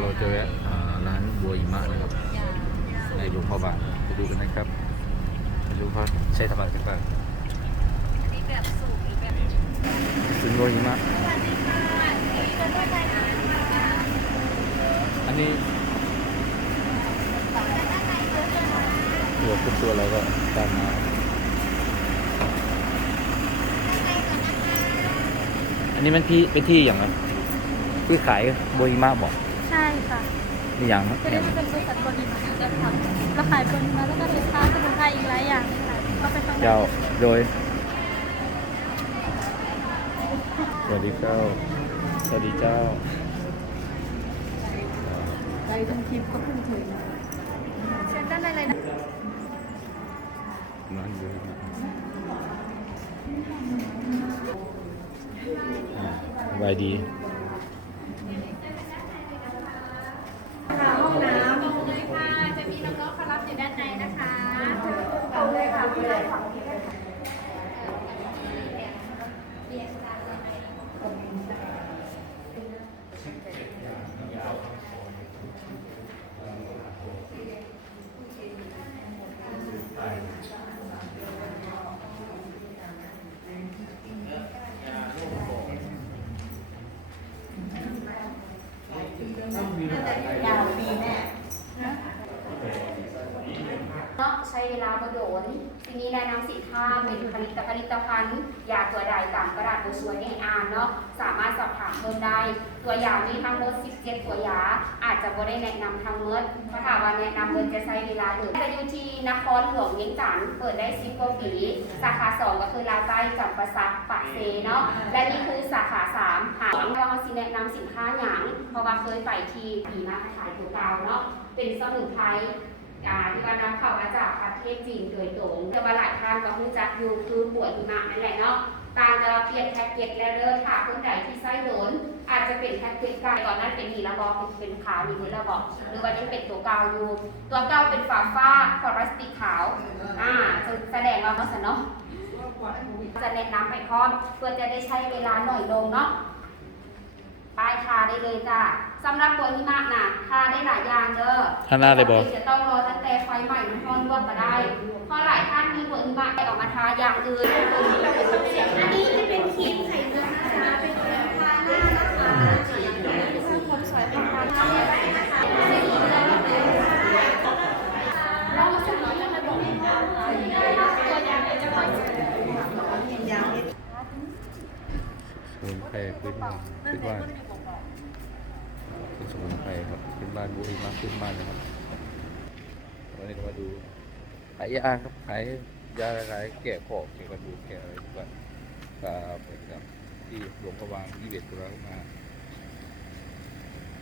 เราจะแวะร้านบัวหิมะนะครับ ในหลวงพ่อบางไปดูกันนะครับไปดูเขาใช้ทำอะไรกันบ้างสูงหรือแบบถึงบัวหิมะอันนี้ตัวขึ้นตัวอะไรก็ตามมาอันนี้มันที่เป็นที่อย่างไรคือขายโบฮิมะบอก ใช่ค่ะมีอย่างตัวนี้มันเป็นบริษัทบริษัทที่จะทำเราขายบริษัทแล้วก็สินค้าสมุนไพรอีกหลายอย่างค่ะก็ไปข้างในเจ้าโดยสวัสดีเจ้าสวัสดีเจ้าไปทำคลิปก็เพิ่งถึงเชิญด้านในเลยนะนอนดูนะอ่าสบายดี ค่ะห้องน้ำเลยค่ะ จะมีน้องๆเขารับอยู่ด้านในนะคะเอา เลยค่ะเอาเลยค่ะ เนาะ ใช้เวลาบ่โดนทีนี้แนะนำสินค้าเป็นผลิตผลิตภัณฑ์ยาตัวใดตามกระดาษโบรชัวให้อ่านเนาะสามารถสอบถามเพิ่มได้ ตัวอย่างมีทั้งหมด17 ตัวยา อาจจะบ่ได้แนะนำทั้งหมดถ้าถามว่าแนะนำเพิ่นจะใช้เวลาเดินจะอยู่ที่นครหลวงเวียงจันทน์เปิดได้10กว่าปี สาขา 2 ก็คือลาใต้กับประสักปากเซเนาะและนี่คือสาขา 3 หาว่าเขาสิแนะนำสินค้าหยังเพราะว่าเคยไปที่ปีมาขายตัวเก่าเนาะเป็นสมุนไพร ที่ว่านำเข้ามาจากประเทศจีนโดยตรงแต่ว่าหลายท่านก็รู้จักอยู่คือปวดหิมะนั่นแหละเนาะตางจะเปลี่ยนแพ็กเกจแล้วเด้อค่ะคนใดที่ไส้โดนอาจจะเป็นแพ็กเกจเก่ก่อนนั้นเป็นนีระบอกเป็นขาวนี่คือระบอกหรือว่ายังเป็นตัวเกาอยู่ ตัวเก่าเป็นฝาฝ้าพลาสติกขาวอ่าแสดงว่าเนาสนเนาะจะแนะนำไปพร้อมเพื่อจะได้ใช้เวลาหน่อยลงเนาะป้ายทาได้เลยจ้ะสำหรับตัวหิมะนะทาได้หลายอย่างเด้อทาหน้าได้บ่จะต้องรอ แต่ไฟใหม่มันร้อนรวดก็ได้ เพราะหลายท่านมีตัวหิมะได้ออกมาทาอย่างอื่นอันนี้จะเป็นครีมไข่มุกนะคะเป็นครีมทาหน้านะคะเพื่อความสวยควางามเรามาสุ่มน้อยกันเลยบอกตัวอย่างจะคอยสมุนไพรพื้นบ้านพื้นบ้านเป็นสมุนไพรครับพื้นบ้านบัวหิมะพื้นบ้านนะครับ วันนี้เรมาดูขายยาครับขายยาขายแก่ขอบแก้กระดูกแก่อะไรทุกอย่าเหมือนกับที่หลวงพระวางยี่เบ็ดตุลามา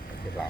เป็นเรา